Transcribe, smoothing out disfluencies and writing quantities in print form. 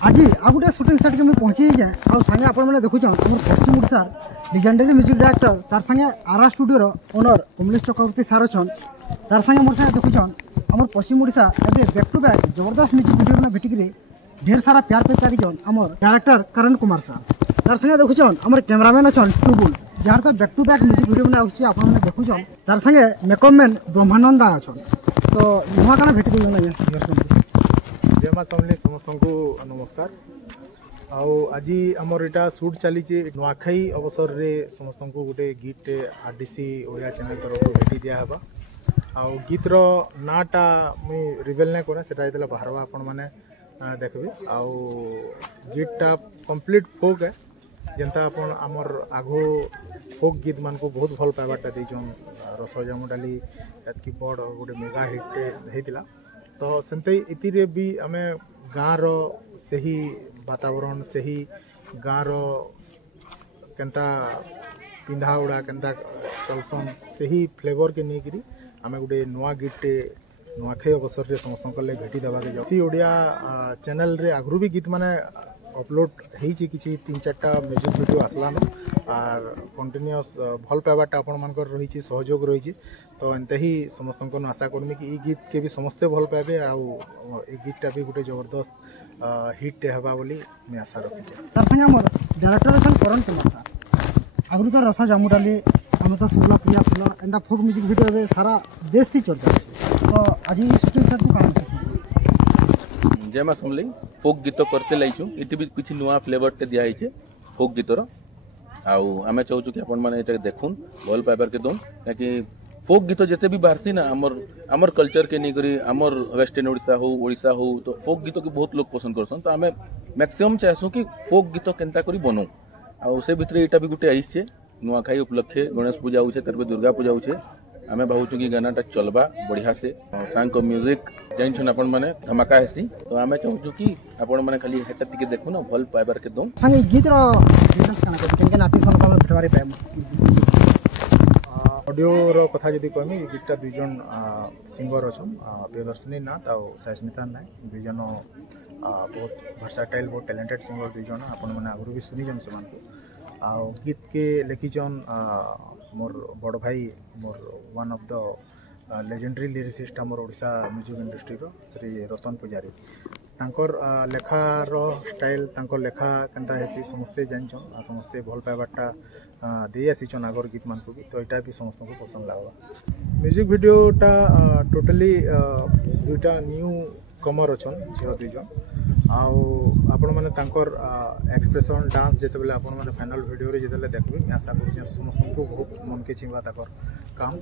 आज आ गोटे suiting set के पहुंची जाए आ सागे आपण देखुन आम पश्चिम ओडार लेजेंडरी म्यूजिक डायरेक्टर तार सागे आरा स्टूडियो ओनर कमलेश चक्रवर्ती सार अच्छन तार सागे मोर सागे देखुन आम पश्चिम ओडा एवं बैक टू बैक जबरदस्त म्यूजिक वीडियो में भेटिक ढेर सारा प्यार पे पारिजन आम डायरेक्टर करण कुमार सार तार सागे देखुन आम कैमरामैन अच्छन टूबुल जार तो back to back music video में आपने देखुन तार सागे मेकअप मैन ब्रह्मानंदा अच्छन तो नुआ कण भेटिक जय माँ समली समस्त को नमस्कार। आज आमर यहाँ सुट चली नुआखाई अवसर रे समस्त को गोटे गीत आरडीसी ओडिया चैनल तरफ भेटी दिहबा आउ गीतर नाटा मुई रिवेल नहीं करे से बाहर आपण मैंने देखबे आउ गीतटा कंप्लीट फोक है जेनता अपन आमर आगो फोक गीत मान को बहुत भल पाइबाटा देछन रस जामु डाली की बड़ गोटे मेगा हिट होता तो सेमते इतिरे भी आमे गाँव सही वातावरण सही गाँव केनता पिंधा उड़ा केनता चलसन सही फ्लेवर के नहीं करी आमे गोटे नुआ गीतटे नुआखाई अवसर रे समस्त भेटी देवा के जासी ओडिया चैनल रे आगरू भी गीत माने अपलोड होती किसी 3-4टा music video Aslan are continuous भल पाइबाटा आपण मानकर रही सहयोग रही तो एंते ही समस्त आशा करमी कि गीत के भी समस्ते भल पाइबे आउ ए गीतटा भी गोटे जबरदस्त हिट हेबा बोली मैं आशा रखी तार संगे हमर डायरेक्टर अछन करण कुमार सार आगु तो रसा जामु डाली हम तो सुनला प्रिया फुला एंदा फोक म्यूजिक वीडियो रे सारा देश थी चर्चा तो आज शूटिंग सेट को काम जय माँ समली फोक गीत करते लाइचु ये भी किसी नुआ फ्लेवर टे दिया है फोक गीतर आम चाहूँ कि आपण मैंने देखुन भल पाइबार के दौन क्या फोक गीत जिते भी बाहरसी ना आमर कल्चर के नहीं करी आमर वेस्टर्न ओडिशा हो तो फोक गीत के बहुत लोग पसंद करसन तो आम मैक्सिमम चाहूँ कि फोक गीत केनता करी बनऊ आउ से भितर यहाँ भी गोटे आईचे नुआखाई उपलक्षे गणेश पूजा होचे तर दुर्गा पूजा होचे आमे भावुँ कि गानाटा चलबा बढ़िया से सांग को म्यूजिक जान आपण मैंने धमाका हेसी तो आमे चाहूँ कि आपण मैंने खाली हेटा टिके देखु ना भल पाइबार के दो संगे गीत रो डिटेल्स काना केन आर्टिस्ट मन को भेटवारे पाएम ऑडियो रो कथा जदी कहमी गीतटा दुई जन सिंगर अछन प्रियदर्शनी नाथ आ सस्मिता नाथ दुई जन बहुत वर्साटाइल बहुत टैलेंटेड सिंगर दुई जन आपण मैंने आगु भी सुनी जन से आ गीत के लिखिजन मोर बड़ भाई more one of the legendary lyricist आमर ओडिशा म्यूजिक इंडस्ट्री रो श्री रतन पुजारी तांकर लेखार स्टाइल तांकर लेखा केनता हेसी समस्ते जानछन समस्ते भल पाइबाटा दे आसीछन आगर गीत मान को भी तो यहाँ भी समस्त को पसंद लगवा म्यूजिक वीडियोटा टोटली दुईटा न्यू कमर अच्छन झील दुई जन आपण मैंने एक्सप्रेशन डांस जिते बेले आपण मैंने फाइनल वीडियो रे जिते देखबे आशा करूँ समस्त को बहुत मन के छीवा काम।